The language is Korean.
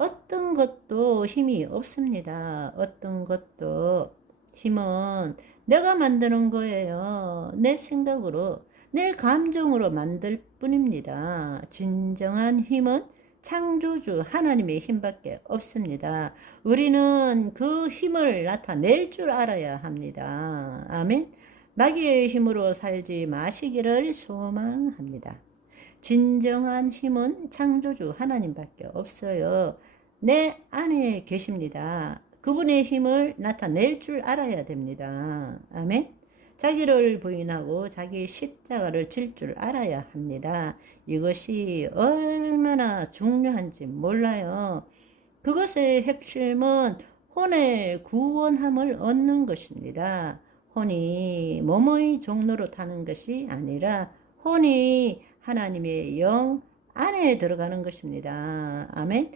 어떤 것도 힘이 없습니다. 어떤 것도 힘은 내가 만드는 거예요. 내 생각으로, 내 감정으로 만들 뿐입니다. 진정한 힘은 창조주 하나님의 힘밖에 없습니다. 우리는 그 힘을 나타낼 줄 알아야 합니다. 아멘. 마귀의 힘으로 살지 마시기를 소망합니다. 진정한 힘은 창조주 하나님밖에 없어요. 내 안에 계십니다. 그분의 힘을 나타낼 줄 알아야 됩니다. 아멘. 자기를 부인하고 자기 십자가를 질 줄 알아야 합니다. 이것이 얼마나 중요한지 몰라요. 그것의 핵심은 혼의 구원함을 얻는 것입니다. 혼이 몸의 종로로 타는 것이 아니라 혼이 하나님의 영 안에 들어가는 것입니다. 아멘.